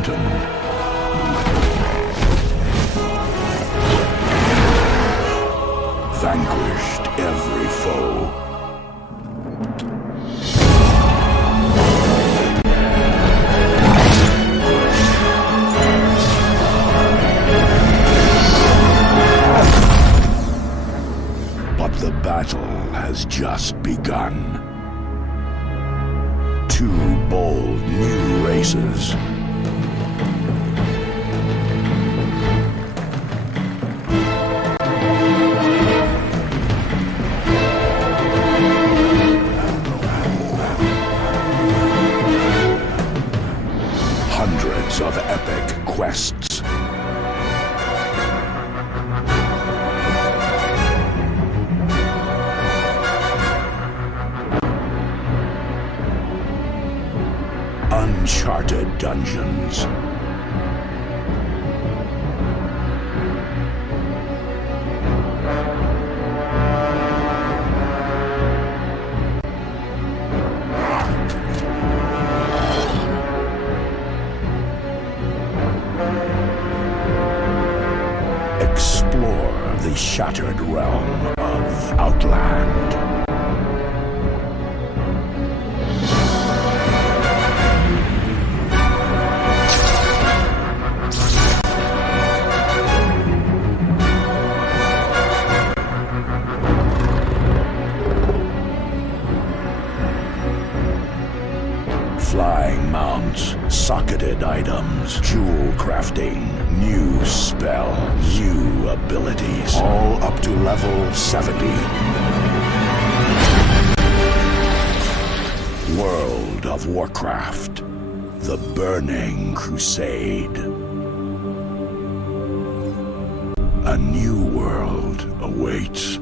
mountain. Vanquished every foe. But the battle has just begun. Two bold new races. Hundreds of epic quests. Uncharted dungeons. Explore the shattered realm of Outland. Flying mounts, socketed items, jewel crafting, new spells, new abilities, all up to level 70. World of Warcraft, the Burning Crusade. A new world awaits.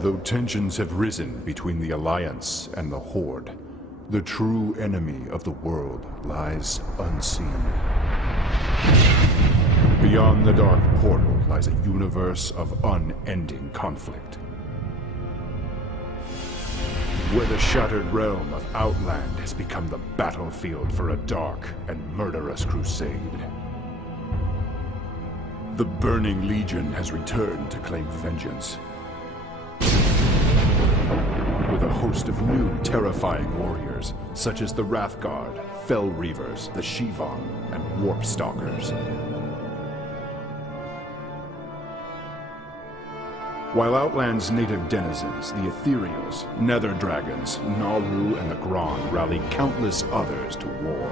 Though tensions have risen between the Alliance and the Horde, the true enemy of the world lies unseen. Beyond the dark portal lies a universe of unending conflict, where the shattered realm of Outland has become the battlefield for a dark and murderous crusade. The Burning Legion has returned to claim vengeance, with a host of new terrifying warriors, such as the Wrathguard, Fell Reavers, the Shivan, and Warp Stalkers. While Outland's native denizens, the Ethereals, Nether Dragons, Naru, and the Grand rally countless others to war.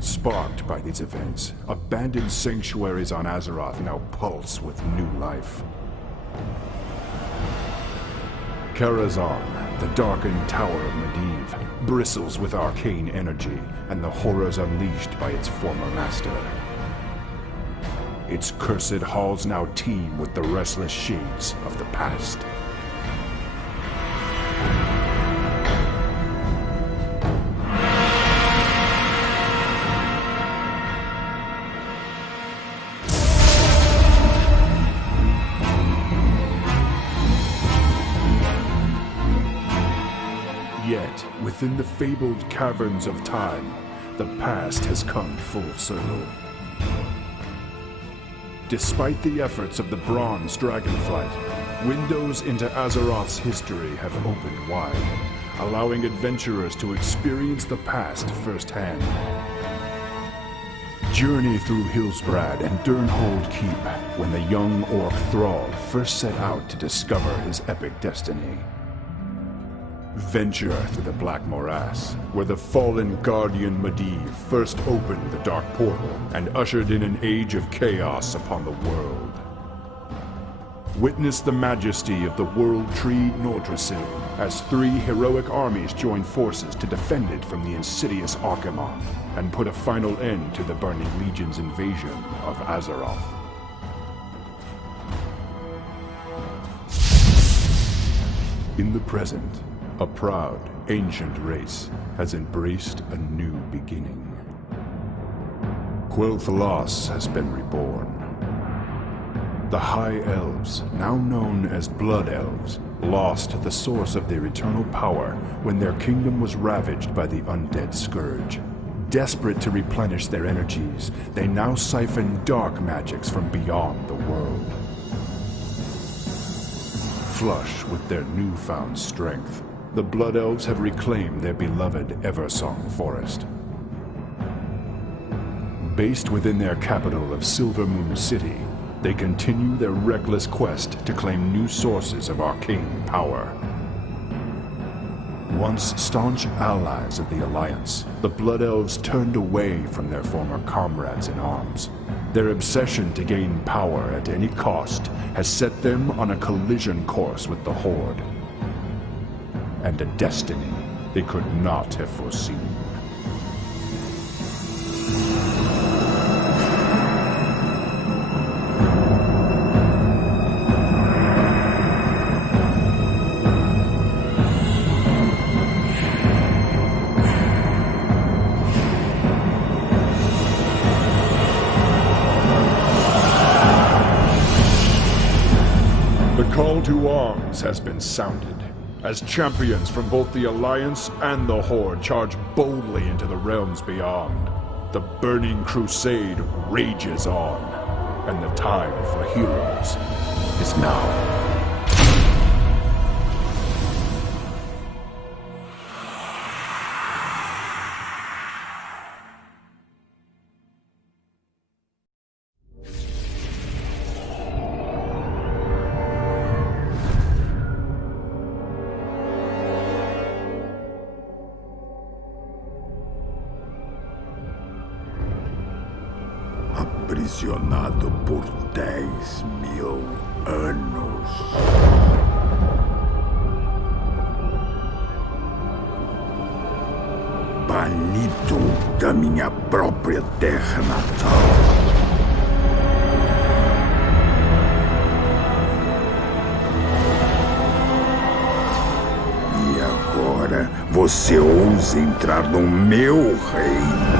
Sparked by these events, abandoned sanctuaries on Azeroth now pulse with new life. Karazhan, the darkened tower of Medivh, bristles with arcane energy and the horrors unleashed by its former master. Its cursed halls now teem with the restless shades of the past. Yet, within the fabled caverns of time, the past has come full circle. Despite the efforts of the Bronze Dragonflight, windows into Azeroth's history have opened wide, allowing adventurers to experience the past firsthand. Journey through Hillsbrad and Durnhold Keep when the young orc Thrall first set out to discover his epic destiny. Venture through the Black Morass, where the fallen Guardian Medivh first opened the Dark Portal and ushered in an age of chaos upon the world. Witness the majesty of the World Tree Nordrassil as 3 heroic armies join forces to defend it from the insidious Archimonde and put a final end to the Burning Legion's invasion of Azeroth. In the present, a proud, ancient race has embraced a new beginning. Quel'Thalas has been reborn. The High Elves, now known as Blood Elves, lost the source of their eternal power when their kingdom was ravaged by the undead scourge. Desperate to replenish their energies, they now siphon dark magics from beyond the world. Flush with their newfound strength, the Blood Elves have reclaimed their beloved Eversong Forest. Based within their capital of Silvermoon City, they continue their reckless quest to claim new sources of arcane power. Once staunch allies of the Alliance, the Blood Elves turned away from their former comrades in arms. Their obsession to gain power at any cost has set them on a collision course with the Horde, and a destiny they could not have foreseen. To arms has been sounded, as champions from both the Alliance and the Horde charge boldly into the realms beyond. The burning crusade rages on, and the time for heroes is now. Aprisionado por 10.000 anos. Banido da minha própria terra natal. E agora você ousa entrar no meu reino.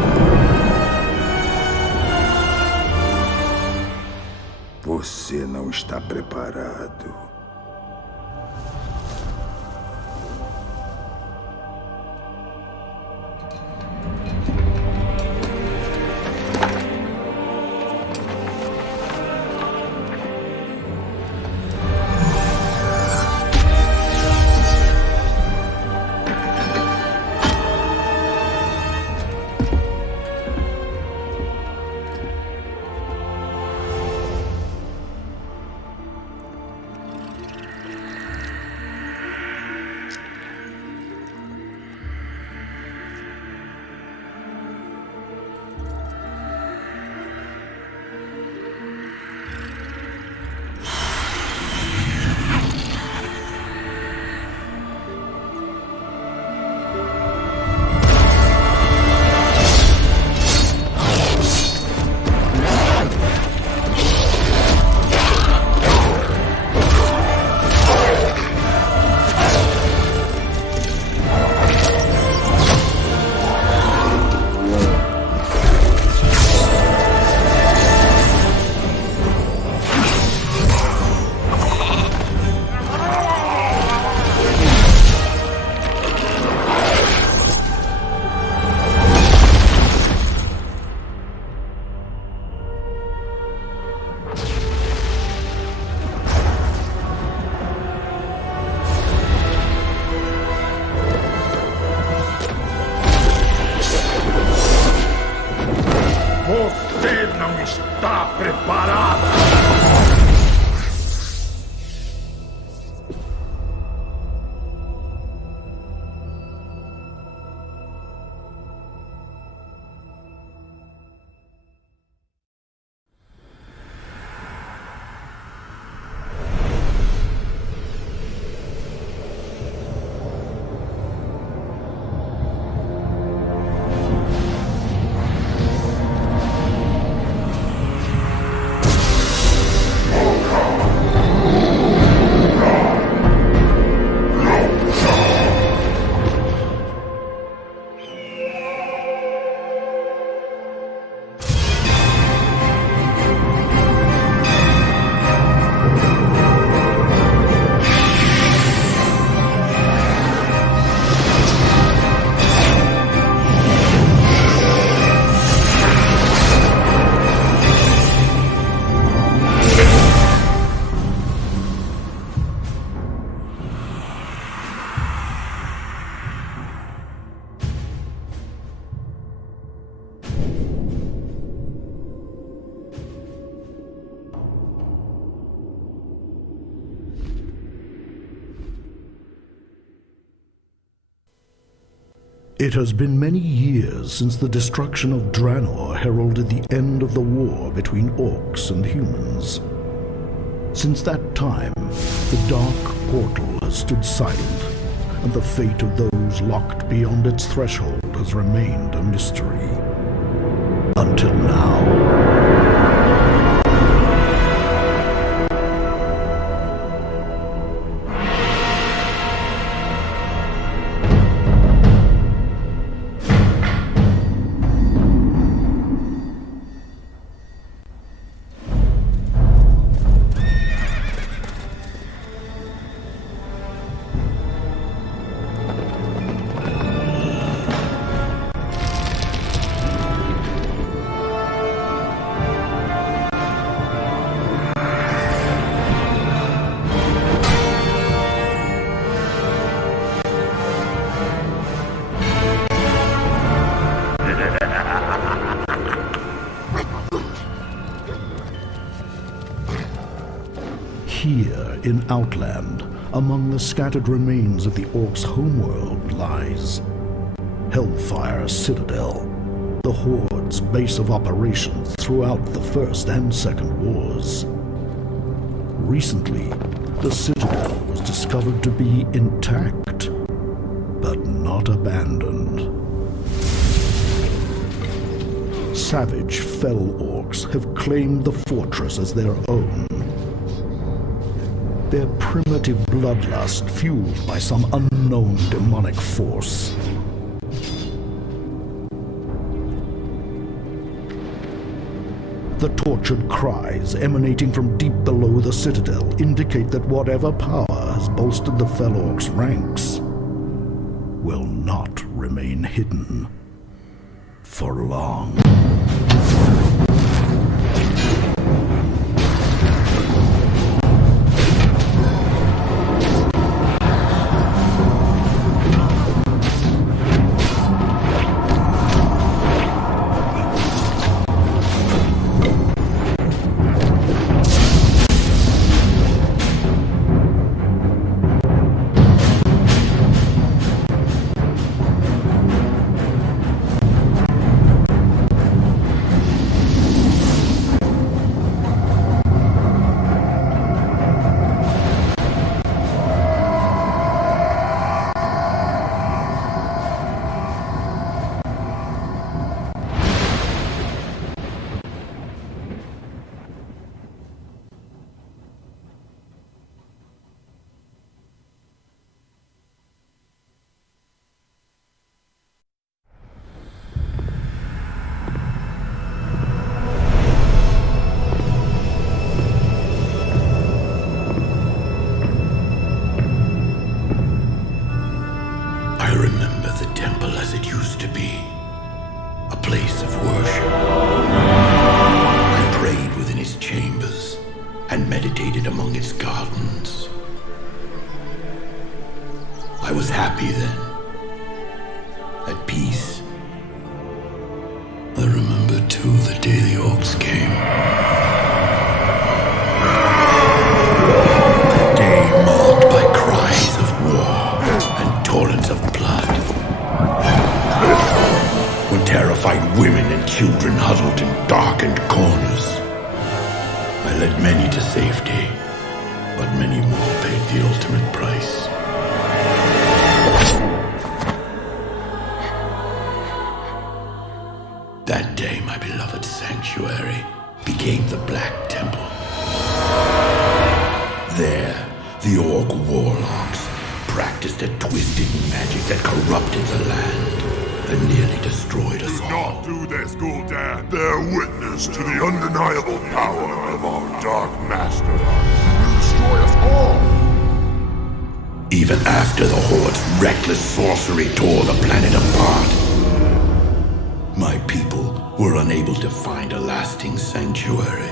Você não está preparado. It has been many years since the destruction of Draenor heralded the end of the war between orcs and humans. Since that time, the Dark Portal has stood silent, and the fate of those locked beyond its threshold has remained a mystery. Until now. Here, in Outland, among the scattered remains of the Orcs' homeworld lies Hellfire Citadel, the Horde's base of operations throughout the First and Second Wars. Recently, the Citadel was discovered to be intact, but not abandoned. Savage Fell Orcs have claimed the fortress as their own. Their primitive bloodlust fueled by some unknown demonic force. The tortured cries emanating from deep below the Citadel indicate that whatever power has bolstered the Fell Orcs' ranks will not remain hidden for long. Even after the Horde's reckless sorcery tore the planet apart, my people were unable to find a lasting sanctuary.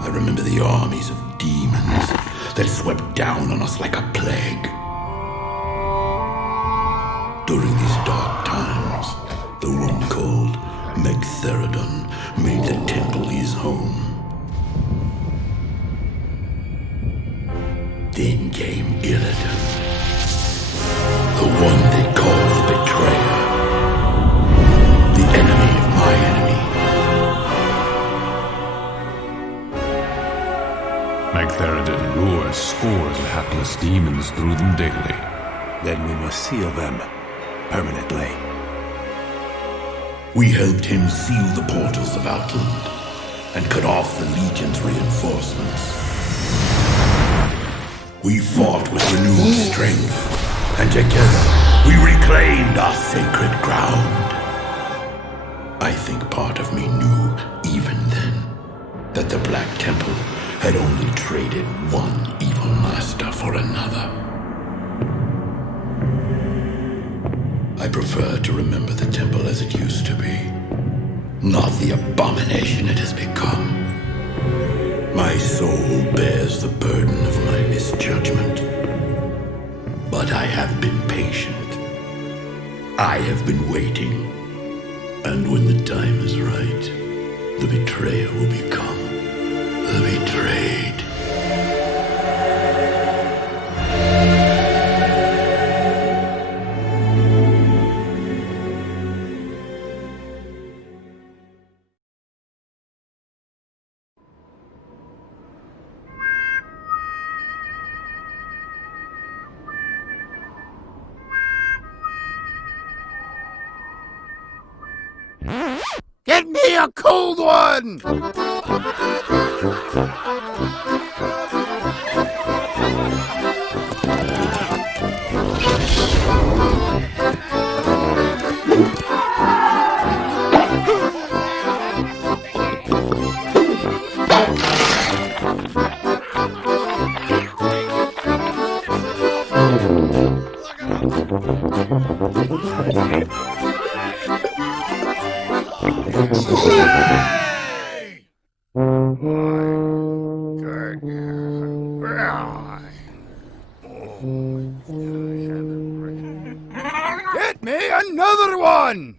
I remember the armies of demons that swept down on us like a plague. During these dark times, Theridon made the temple his home. Then came Illidan, the one they call the Betrayer, the enemy of my enemy. Magtheridon lures scores of hapless demons through them daily. Then we must seal them permanently. We helped him seal the portals of Outland and cut off the Legion's reinforcements. We fought with renewed strength, and together we reclaimed our sacred ground. I think part of me knew, even then, that the Black Temple had only traded one evil master for another. I prefer to remember the temple as it used to be, not the abomination it has become. My soul bears the burden of my misjudgment. But I have been patient. I have been waiting. And when the time is right, the betrayer will become the betrayed. Get me a cold one! Get me another one!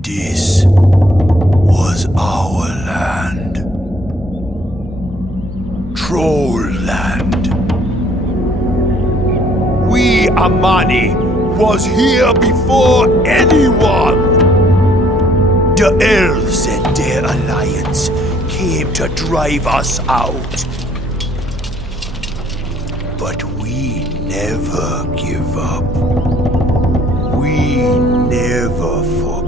This was our land. Troll land. We, Amani, was here before anyone. The elves and their alliance came to drive us out. But we never give up. We never forget.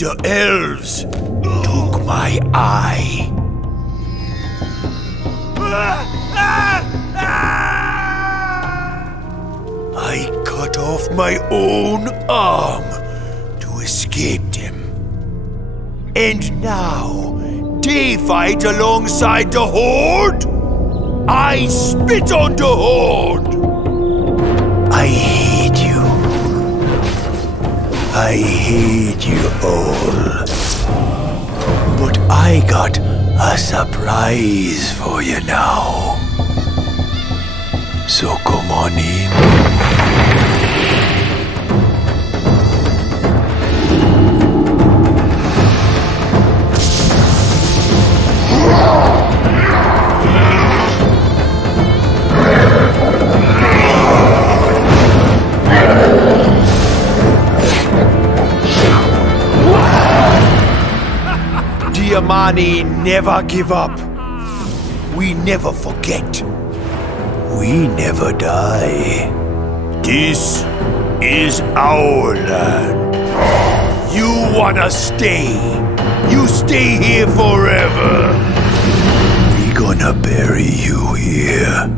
The elves took my eye. I cut off my own arm to escape them. And now they fight alongside the Horde? I spit on the Horde! I hate you. I hate you all. But I got a surprise for you now. So come on in. The Amani never give up. We never forget. We never die. This is our land. You wanna stay. You you stay here forever. We gonna bury you here.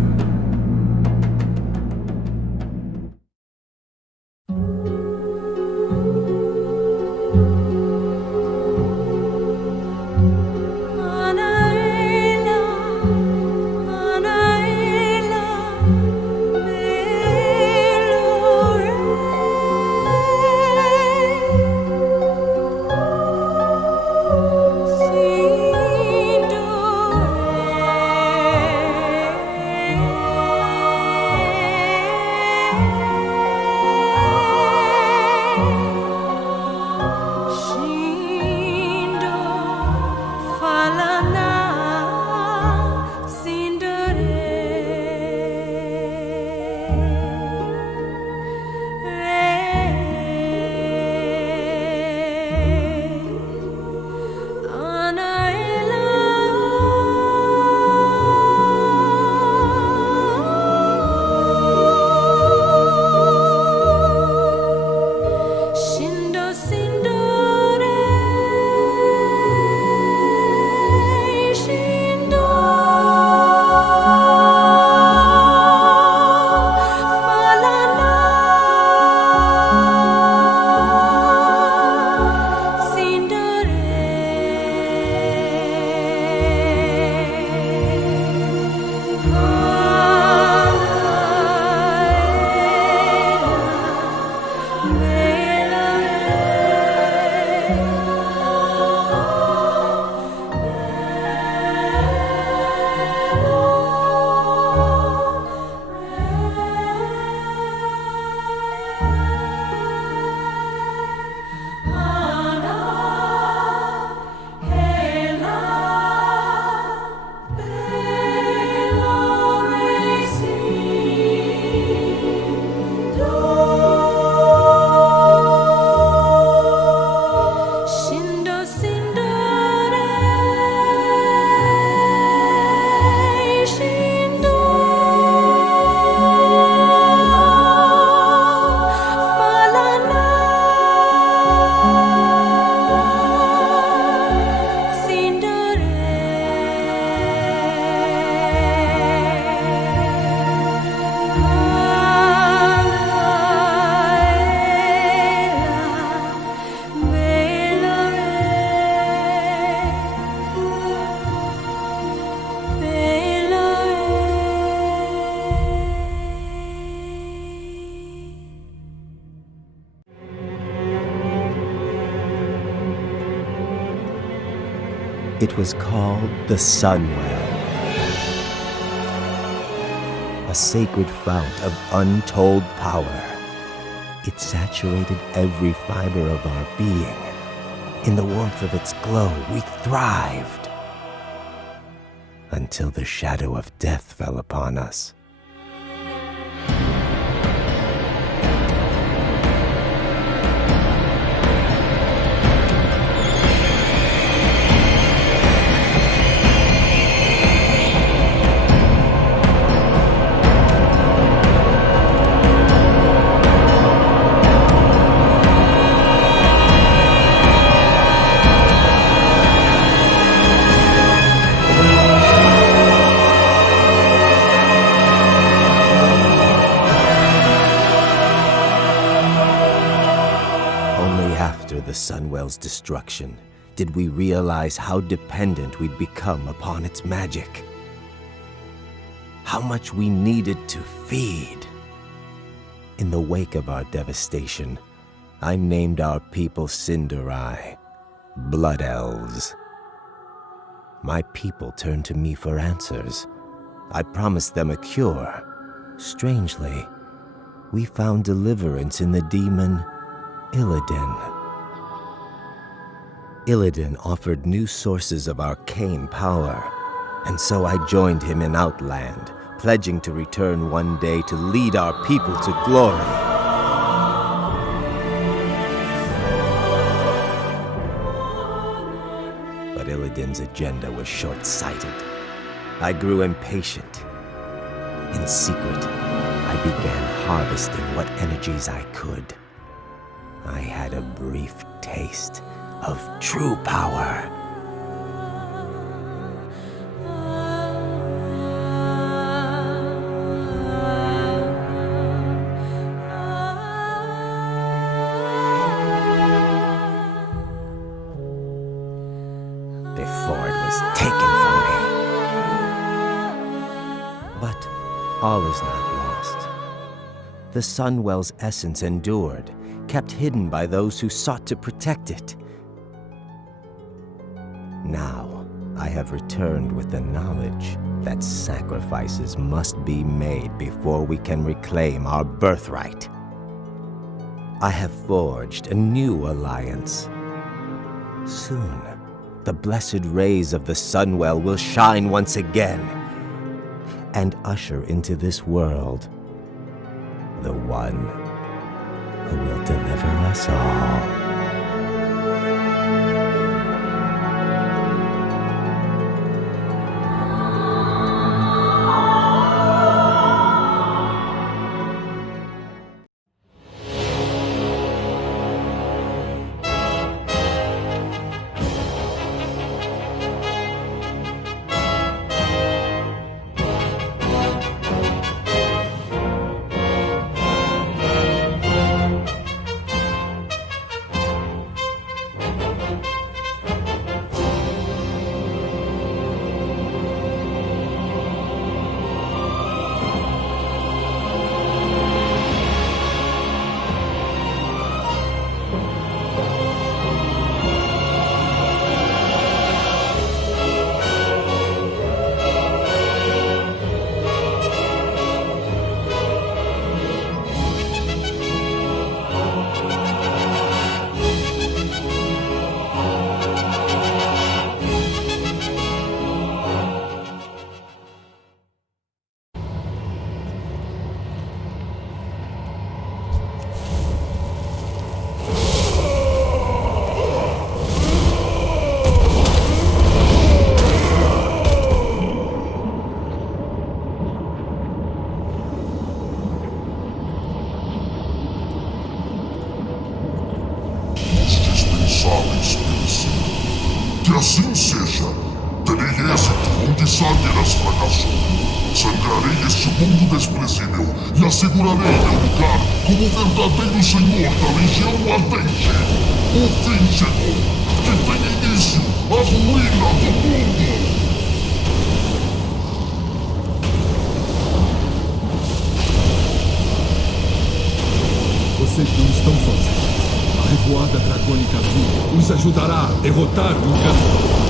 It was called the Sunwell, a sacred fount of untold power. It saturated every fiber of our being. In the warmth of its glow, we thrived. Until the shadow of death fell upon us. The Sunwell's destruction, did we realize how dependent we'd become upon its magic. How much we needed to feed. In the wake of our devastation, I named our people Cinderai, Blood Elves. My people turned to me for answers. I promised them a cure. Strangely, we found deliverance in the demon Illidan. Illidan offered new sources of arcane power, and so I joined him in Outland, pledging to return one day to lead our people to glory. But Illidan's agenda was short-sighted. I grew impatient. In secret, I began harvesting what energies I could. I had a brief taste of true power. Before it was taken from me. But all is not lost. The Sunwell's essence endured, kept hidden by those who sought to protect it. Now, I have returned with the knowledge that sacrifices must be made before we can reclaim our birthright. I have forged a new alliance. Soon, the blessed rays of the Sunwell will shine once again and usher into this world the one who will deliver us all. Que assim seja. Terei êxito onde Sargeras fracassou. Sangrarei este mundo desprezível e assegurarei meu lugar como verdadeiro senhor da Legião Ardente. O fim chegou. Que tem início a ruína do mundo. Vocês não estão sozinhos. A revoada dragônica azul os ajudará a derrotar o engano.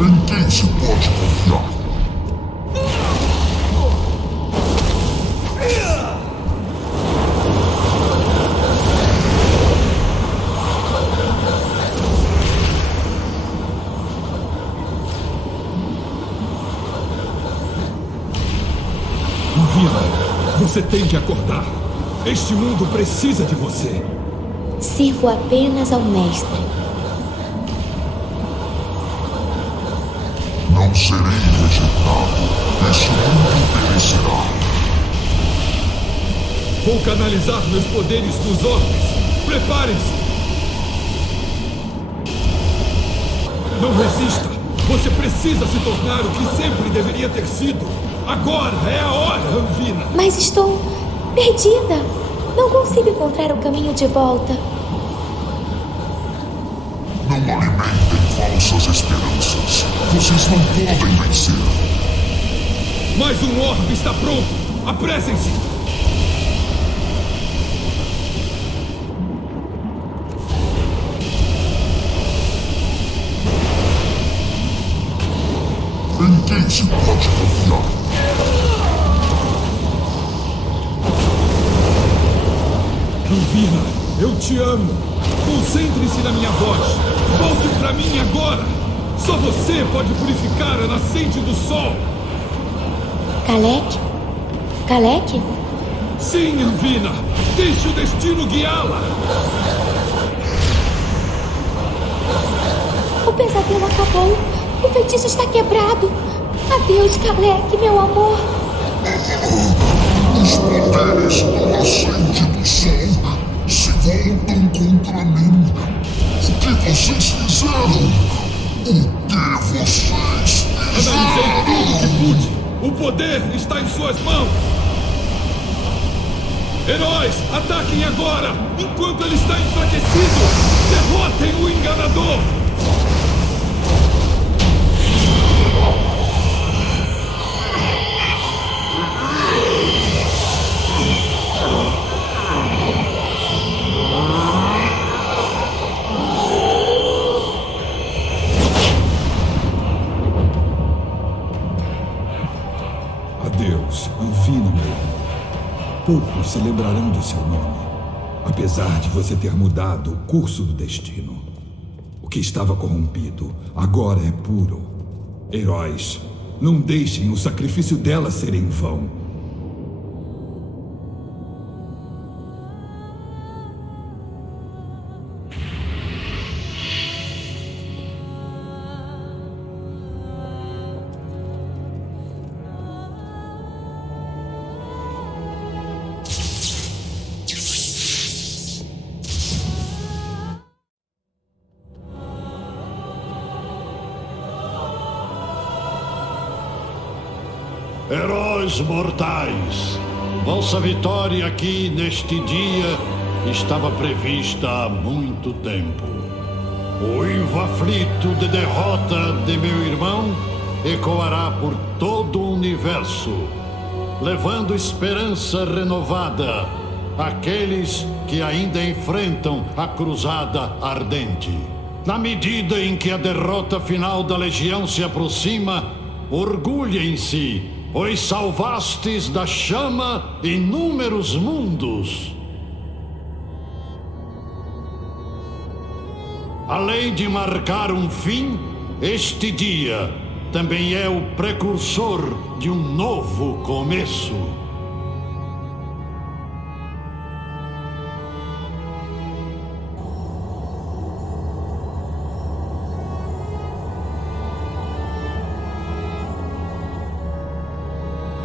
Em quem se pode confiar? Anveena, você tem que acordar. Este mundo precisa de você. Sirvo apenas ao mestre. Não serei rejeitado. Este mundo perecerá. Vou canalizar meus poderes nos orbes. Preparem-se. Não resista. Você precisa se tornar o que sempre deveria ter sido. Agora é a hora, Anveena. Mas estou perdida. Não consigo encontrar o caminho de volta. Não alimentem falsas esperanças. Vocês não podem vencer. Mais um orbe está pronto. Apressem-se. Em quem se pode confiar? Anveena, eu te amo. Concentre-se na minha voz. Volte pra mim agora. Só você pode purificar a nascente do sol. Kalek? Kalek? Sim, Anveena. Deixe o destino guiá-la. O pesadelo acabou. O feitiço está quebrado. Adeus, Kalek, meu amor. Os poderes da nascente do sol revoltam contra mim. O que vocês fizeram? O que vocês Analisei tudo que fizeram? pude. O poder está em suas mãos. Heróis, ataquem agora, enquanto ele está enfraquecido. Derrotem o enganador. Adeus, Anveena, meu. Poucos se lembrarão do seu nome, apesar de você ter mudado o curso do destino. O que estava corrompido agora é puro. Heróis, não deixem o sacrifício dela ser em vão. Heróis mortais, vossa vitória aqui neste dia estava prevista há muito tempo. O uivo aflito de derrota de meu irmão ecoará por todo o universo, levando esperança renovada àqueles que ainda enfrentam a cruzada ardente. Na medida em que a derrota final da Legião se aproxima, orgulhem-se, pois salvastes da chama inúmeros mundos. Além de marcar um fim, este dia também é o precursor de um novo começo.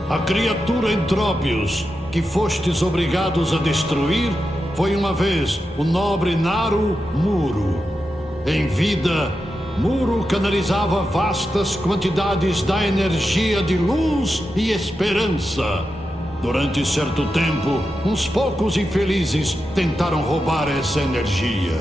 A criatura Entrópios que fostes obrigados a destruir foi uma vez o nobre Naru Muru. Em vida, Muru canalizava vastas quantidades da energia de luz e esperança. Durante certo tempo, uns poucos infelizes tentaram roubar essa energia.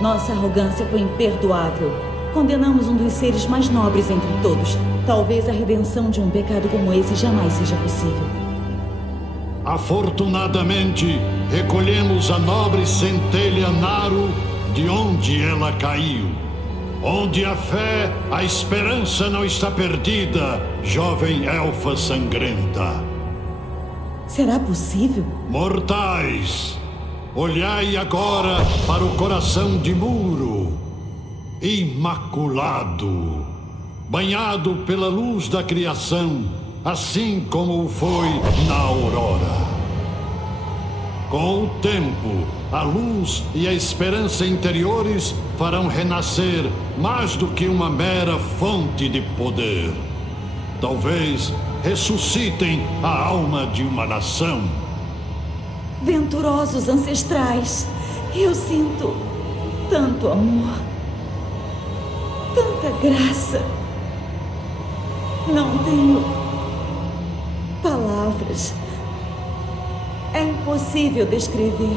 Nossa arrogância foi imperdoável. Condenamos um dos seres mais nobres entre todos. Talvez a redenção de um pecado como esse jamais seja possível. Afortunadamente, recolhemos a nobre centelha Naru de onde ela caiu. Onde a fé, a esperança não está perdida, jovem elfa sangrenta. Será possível? Mortais, olhai agora para o coração de Muru. Imaculado, banhado pela luz da criação, assim como o foi na aurora. Com o tempo, a luz e a esperança interiores farão renascer mais do que uma mera fonte de poder. Talvez ressuscitem a alma de uma nação. Venturosos ancestrais, eu sinto tanto amor. Tanta graça. Não tenho palavras. É impossível descrever.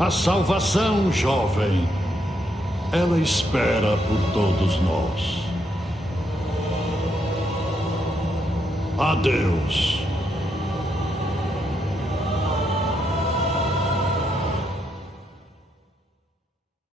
A salvação, jovem, ela espera por todos nós. Adeus.